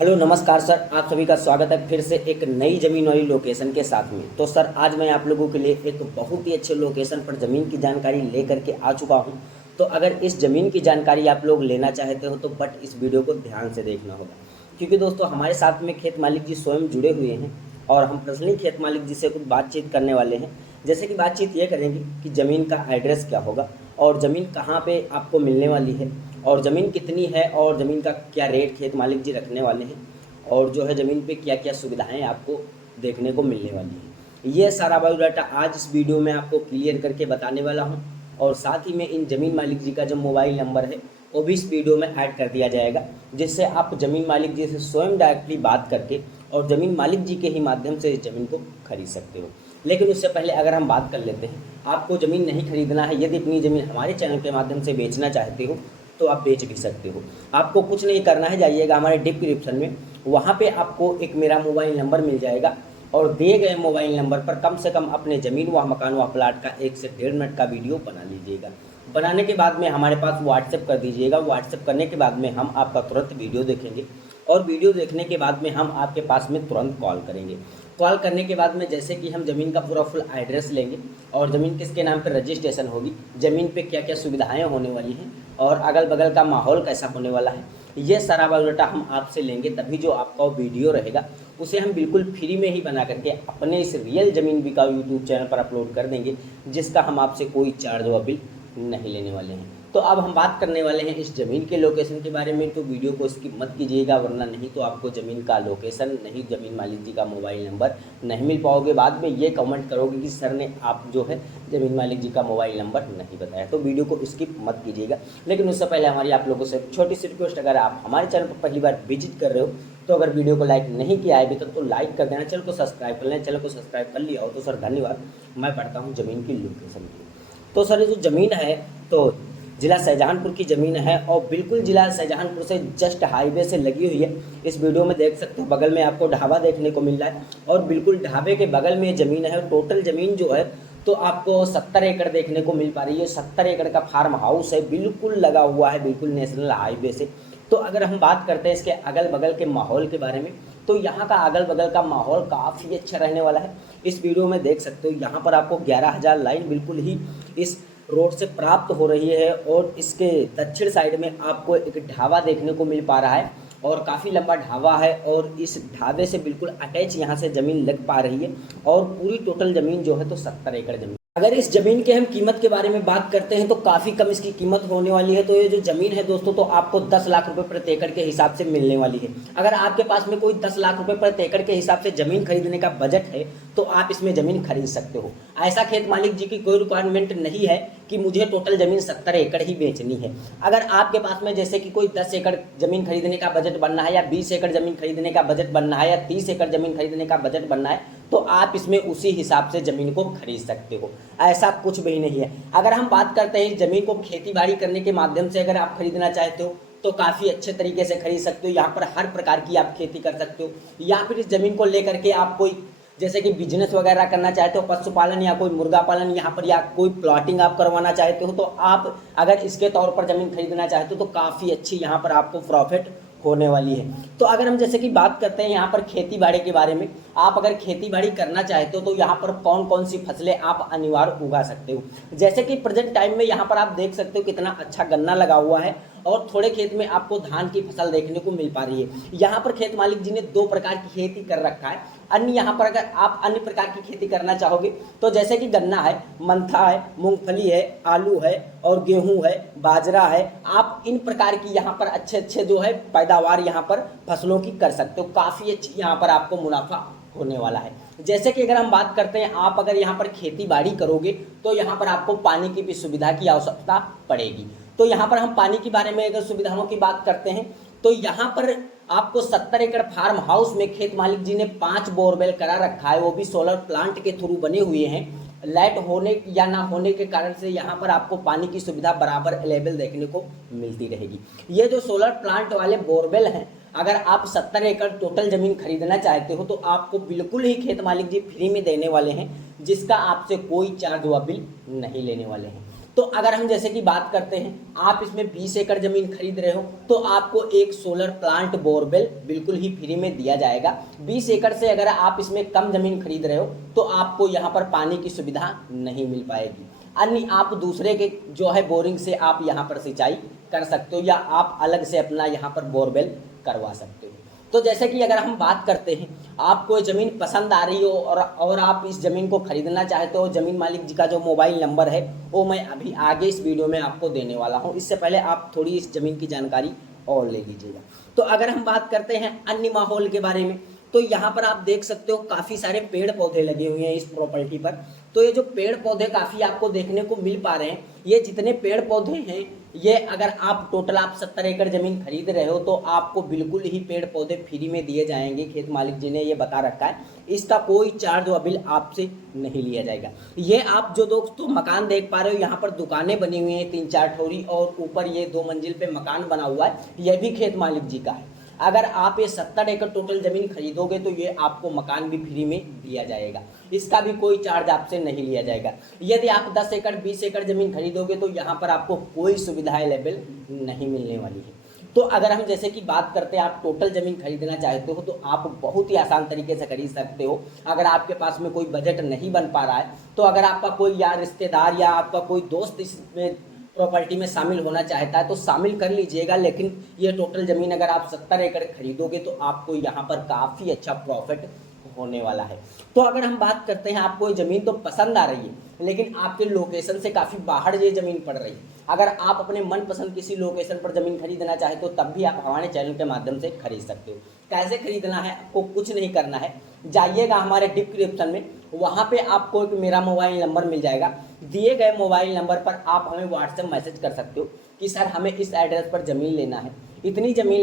Hello नमस्कार sir, आप सभी का स्वागत है फिर से एक नई ज़मीन वाली लोकेशन के साथ में। तो सर आज मैं आप लोगों के लिए एक बहुत ही अच्छे लोकेशन पर ज़मीन की जानकारी लेकर के आ चुका हूं। तो अगर इस ज़मीन की जानकारी आप लोग लेना चाहते हो तो बट इस वीडियो को ध्यान से देखना होगा, क्योंकि दोस्तों हमारे साथ में खेत मालिक जी स्वयं जुड़े हुए हैं और हम पर्सनली खेत मालिक जी से कुछ बातचीत करने वाले हैं। जैसे कि बातचीत ये करेंगे कि ज़मीन का एड्रेस क्या होगा और ज़मीन कहाँ पे आपको मिलने वाली है और ज़मीन कितनी है और ज़मीन का क्या रेट खेत मालिक जी रखने वाले हैं और जो है ज़मीन पे क्या क्या सुविधाएं आपको देखने को मिलने वाली है। ये सारा बायोडाटा आज इस वीडियो में आपको क्लियर करके बताने वाला हूँ और साथ ही में इन ज़मीन मालिक जी का जो मोबाइल नंबर है वो भी इस वीडियो में ऐड कर दिया जाएगा, जिससे आप ज़मीन मालिक जी से स्वयं डायरेक्टली बात करके और ज़मीन मालिक जी के ही माध्यम से इस ज़मीन को खरीद सकते हो। लेकिन उससे पहले अगर हम बात कर लेते हैं, आपको ज़मीन नहीं खरीदना है, यदि अपनी ज़मीन हमारे चैनल के माध्यम से बेचना चाहते हो तो आप बेच भी सकते हो। आपको कुछ नहीं करना है, जाइएगा हमारे डिस्क्रिप्शन में, वहाँ पे आपको एक मेरा मोबाइल नंबर मिल जाएगा और दिए गए मोबाइल नंबर पर कम से कम अपने ज़मीन व मकान व प्लाट का 1 से 1.5 मिनट का वीडियो बना लीजिएगा। बनाने के बाद में हमारे पास व्हाट्सएप कर दीजिएगा। व्हाट्सएप करने के बाद में हम आपका तुरंत वीडियो देखेंगे और वीडियो देखने के बाद में हम आपके पास में तुरंत कॉल करेंगे। कॉल करने के बाद में जैसे कि हम ज़मीन का पूरा फुल एड्रेस लेंगे और ज़मीन किसके नाम पर रजिस्ट्रेशन होगी, ज़मीन पे क्या क्या सुविधाएं होने वाली हैं और अगल बगल का माहौल कैसा होने वाला है, ये सारा बायोडाटा हम आपसे लेंगे। तभी जो आपका वीडियो रहेगा उसे हम बिल्कुल फ्री में ही बना करके अपने इस रियल ज़मीन बिकाऊ यूट्यूब चैनल पर अपलोड कर देंगे, जिसका हम आपसे कोई चार्ज व बिल नहीं लेने वाले हैं। तो अब हम बात करने वाले हैं इस ज़मीन के लोकेशन के बारे में। तो वीडियो को स्किप मत कीजिएगा, वरना नहीं तो आपको ज़मीन का लोकेशन नहीं, ज़मीन मालिक जी का मोबाइल नंबर नहीं मिल पाओगे। बाद में ये कमेंट करोगे कि सर ने आप जो है ज़मीन मालिक जी का मोबाइल नंबर नहीं बताया। तो वीडियो को स्किप मत कीजिएगा। लेकिन उससे पहले हमारी आप लोगों से छोटी सी रिक्वेस्ट, अगर आप हमारे चैनल पर पहली बार विजिट कर रहे हो तो अगर वीडियो को लाइक नहीं किया है अभी तक तो लाइक कर देना, चैनल को सब्सक्राइब कर लेना। चैनल को सब्सक्राइब कर लिया हो तो सर धन्यवाद। मैं बढ़ता हूँ ज़मीन की लोकेशन की। तो सर ये जो ज़मीन है तो ज़िला शाहजहांपुर की ज़मीन है और बिल्कुल ज़िला शाहजहांपुर से जस्ट हाईवे से लगी हुई है। इस वीडियो में देख सकते हो बगल में आपको ढाबा देखने को मिल रहा है और बिल्कुल ढाबे के बगल में ज़मीन है। टोटल ज़मीन जो है तो आपको 70 एकड़ देखने को मिल पा रही है। 70 एकड़ का फार्म हाउस है, बिल्कुल लगा हुआ है, बिल्कुल नेशनल हाईवे से। तो अगर हम बात करते हैं इसके अगल बगल के माहौल के बारे में, तो यहाँ का अगल बगल का माहौल काफ़ी अच्छा रहने वाला है। इस वीडियो में देख सकते हो यहाँ पर आपको 11,000 लाइन बिल्कुल ही इस रोड से प्राप्त हो रही है और इसके दक्षिण साइड में आपको एक ढाबा देखने को मिल पा रहा है और काफ़ी लंबा ढाबा है और इस ढाबे से बिल्कुल अटैच यहाँ से ज़मीन लग पा रही है और पूरी टोटल ज़मीन जो है तो 70 एकड़ ज़मीन। अगर इस ज़मीन के हम कीमत के बारे में बात करते हैं तो काफ़ी कम इसकी कीमत होने वाली है। तो ये जो ज़मीन है दोस्तों तो आपको 10 लाख रुपए प्रति एकड़ के हिसाब से मिलने वाली है। अगर आपके पास में कोई 10 लाख रुपए प्रति एकड़ के हिसाब से ज़मीन खरीदने का बजट है तो आप इसमें ज़मीन खरीद सकते हो। ऐसा खेत मालिक जी की कोई रिक्वायरमेंट नहीं है कि मुझे टोटल ज़मीन 70 एकड़ ही बेचनी है। अगर आपके पास में जैसे कि कोई 10 एकड़ ज़मीन खरीदने का बजट बनना है या 20 एकड़ ज़मीन खरीदने का बजट बनना है या 30 एकड़ ज़मीन खरीदने का बजट बनना है तो आप इसमें उसी हिसाब से ज़मीन को खरीद सकते हो। ऐसा कुछ भी नहीं है। अगर हम बात करते हैं ज़मीन को खेती बाड़ी करने के माध्यम से अगर आप खरीदना चाहते हो तो काफ़ी अच्छे तरीके से खरीद सकते हो। यहाँ पर हर प्रकार की आप खेती कर सकते हो या फिर इस ज़मीन को लेकर के आप कोई जैसे कि बिजनेस वगैरह करना चाहते हो, पशुपालन या कोई मुर्गा पालन यहाँ पर, या कोई प्लॉटिंग आप करवाना चाहते हो, तो आप अगर इसके तौर पर ज़मीन खरीदना चाहते हो तो काफ़ी अच्छी यहाँ पर आपको प्रॉफिट होने वाली है। तो अगर हम जैसे कि बात करते हैं यहाँ पर खेती बाड़ी के बारे में, आप अगर खेती बाड़ी करना चाहते हो तो यहाँ पर कौन कौन सी फसलें आप अनिवार्य उगा सकते हो। जैसे कि प्रेजेंट टाइम में यहाँ पर आप देख सकते हो कितना अच्छा गन्ना लगा हुआ है और थोड़े खेत में आपको धान की फसल देखने को मिल पा रही है। यहाँ पर खेत मालिक जी ने 2 प्रकार की खेती कर रखा है। अन्य यहाँ पर अगर आप अन्य प्रकार की खेती करना चाहोगे तो जैसे कि गन्ना है, मंथा है, मूंगफली है, आलू है और गेहूं है, बाजरा है, आप इन प्रकार की यहाँ पर अच्छे अच्छे जो है पैदावार यहाँ पर फसलों की कर सकते हो। काफ़ी अच्छी यहाँ पर आपको मुनाफा होने वाला है। जैसे कि अगर हम बात करते हैं, आप अगर यहाँ पर खेती बाड़ी करोगे तो यहाँ पर आपको पानी की भी सुविधा की आवश्यकता पड़ेगी। तो यहाँ पर हम पानी के बारे में अगर सुविधाओं की बात करते हैं तो यहाँ पर आपको 70 एकड़ फार्म हाउस में खेत मालिक जी ने 5 बोरवेल करा रखा है, वो भी सोलर प्लांट के थ्रू बने हुए हैं। लाइट होने या ना होने के कारण से यहाँ पर आपको पानी की सुविधा बराबर अवेलेबल देखने को मिलती रहेगी। ये जो सोलर प्लांट वाले बोरवेल हैं, अगर आप 70 एकड़ टोटल ज़मीन खरीदना चाहते हो तो आपको बिल्कुल ही खेत मालिक जी फ्री में देने वाले हैं, जिसका आपसे कोई चार्ज व बिल नहीं लेने वाले हैं। तो अगर हम जैसे कि बात करते हैं, आप इसमें 20 एकड़ ज़मीन खरीद रहे हो तो आपको एक सोलर प्लांट बोरवेल बिल्कुल ही फ्री में दिया जाएगा। 20 एकड़ से अगर आप इसमें कम ज़मीन खरीद रहे हो तो आपको यहाँ पर पानी की सुविधा नहीं मिल पाएगी। अन्य आप दूसरे के जो है बोरिंग से आप यहाँ पर सिंचाई कर सकते हो या आप अलग से अपना यहाँ पर बोरवेल करवा सकते हो। तो जैसे कि अगर हम बात करते हैं, आपको ज़मीन पसंद आ रही हो और आप इस ज़मीन को खरीदना चाहते हो, ज़मीन मालिक जी का जो मोबाइल नंबर है वो मैं अभी आगे इस वीडियो में आपको देने वाला हूँ। इससे पहले आप थोड़ी इस ज़मीन की जानकारी और ले लीजिएगा। तो अगर हम बात करते हैं अन्य माहौल के बारे में, तो यहाँ पर आप देख सकते हो काफ़ी सारे पेड़ पौधे लगे हुए हैं इस प्रॉपर्टी पर। तो ये जो पेड़ पौधे काफ़ी आपको देखने को मिल पा रहे हैं, ये जितने पेड़ पौधे हैं ये अगर आप टोटल आप 70 एकड़ ज़मीन खरीद रहे हो तो आपको बिल्कुल ही पेड़ पौधे फ्री में दिए जाएंगे। खेत मालिक जी ने ये बता रखा है, इसका कोई चार्ज व बिल आपसे नहीं लिया जाएगा। ये आप जो दोस्तों मकान देख पा रहे हो, यहाँ पर दुकानें बनी हुई हैं 3-4 ठोरी और ऊपर ये 2 मंजिल पे मकान बना हुआ है, यह भी खेत मालिक जी का है। अगर आप ये 70 एकड़ टोटल ज़मीन खरीदोगे तो ये आपको मकान भी फ्री में दिया जाएगा, इसका भी कोई चार्ज आपसे नहीं लिया जाएगा। यदि आप 10 एकड़ 20 एकड़ ज़मीन खरीदोगे तो यहाँ पर आपको कोई सुविधा अवेलेबल नहीं मिलने वाली है। तो अगर हम जैसे कि बात करते हैं, आप टोटल ज़मीन खरीदना चाहते हो तो आप बहुत ही आसान तरीके से खरीद सकते हो। अगर आपके पास में कोई बजट नहीं बन पा रहा है तो अगर आपका कोई यार रिश्तेदार या आपका कोई दोस्त इसमें प्रॉपर्टी में शामिल होना चाहता है तो शामिल कर लीजिएगा। लेकिन ये टोटल ज़मीन अगर आप 70 एकड़ खरीदोगे तो आपको यहाँ पर काफ़ी अच्छा प्रॉफिट होने वाला है। तो अगर हम बात करते हैं, आपको ये ज़मीन तो पसंद आ रही है लेकिन आपके लोकेशन से काफ़ी बाहर ये ज़मीन पड़ रही है, अगर आप अपने मनपसंद किसी लोकेशन पर ज़मीन खरीदना चाहे तो तब भी आप हमारे चैनल के माध्यम से खरीद सकते हो। कैसे खरीदना है, आपको कुछ नहीं करना है, जाइएगा हमारे डिस्क्रिप्शन में, वहाँ पे आपको एक मेरा मोबाइल नंबर मिल जाएगा। दिए गए मोबाइल नंबर पर आप हमें व्हाट्सएप मैसेज कर सकते हो कि सर हमें इस एड्रेस पर ज़मीन लेना है, इतनी ज़मीन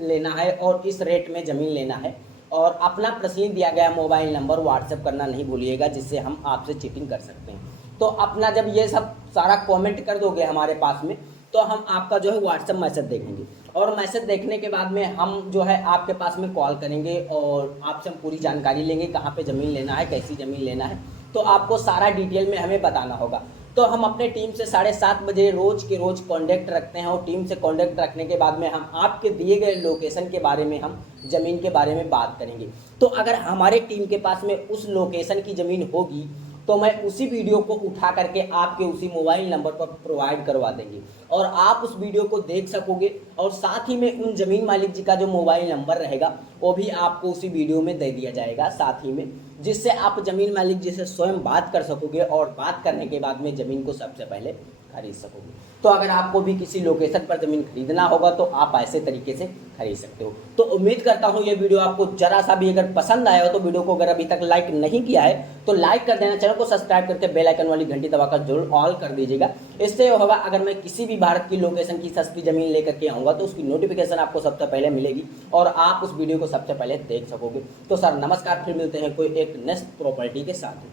लेना है और इस रेट में ज़मीन लेना है, और अपना प्रश्न दिया गया मोबाइल नंबर व्हाट्सएप करना नहीं भूलिएगा जिससे हम आपसे चीटिंग कर सकते हैं। तो अपना जब ये सब सारा कमेंट कर दोगे हमारे पास में तो हम आपका जो है व्हाट्सएप मैसेज देखेंगे और मैसेज देखने के बाद में हम जो है आपके पास में कॉल करेंगे और आपसे हम पूरी जानकारी लेंगे कहाँ पे ज़मीन लेना है, कैसी ज़मीन लेना है, तो आपको सारा डिटेल में हमें बताना होगा। तो हम अपने टीम से 7:30 बजे रोज़ के रोज़ कांटेक्ट रखते हैं और टीम से कांटेक्ट रखने के बाद में हम आपके दिए गए लोकेशन के बारे में, हम ज़मीन के बारे में बात करेंगे। तो अगर हमारे टीम के पास में उस लोकेशन की ज़मीन होगी तो मैं उसी वीडियो को उठा करके आपके उसी मोबाइल नंबर पर प्रोवाइड करवा देंगे और आप उस वीडियो को देख सकोगे और साथ ही में उन ज़मीन मालिक जी का जो मोबाइल नंबर रहेगा वो भी आपको उसी वीडियो में दे दिया जाएगा साथ ही में, जिससे आप ज़मीन मालिक जी से स्वयं बात कर सकोगे और बात करने के बाद में ज़मीन को सबसे पहले खरीद सकोगे। तो अगर आपको भी किसी लोकेशन पर ज़मीन खरीदना होगा तो आप ऐसे तरीके से खरीद सकते हो। तो उम्मीद करता हूँ ये वीडियो आपको जरा सा भी अगर पसंद आया हो तो वीडियो को अगर अभी तक लाइक नहीं किया है तो लाइक कर देना, चैनल को सब्सक्राइब करके बेल आइकन वाली घंटी दबाकर जरूर ऑल कर दीजिएगा। इससे होगा अगर मैं किसी भी भारत की लोकेशन की सस्ती ज़मीन लेकर के आऊँगा तो उसकी नोटिफिकेशन आपको सबसे पहले मिलेगी और आप उस वीडियो को सबसे पहले देख सकोगे। तो सर नमस्कार, फिर मिलते हैं कोई एक नेक्स्ट प्रॉपर्टी के साथ।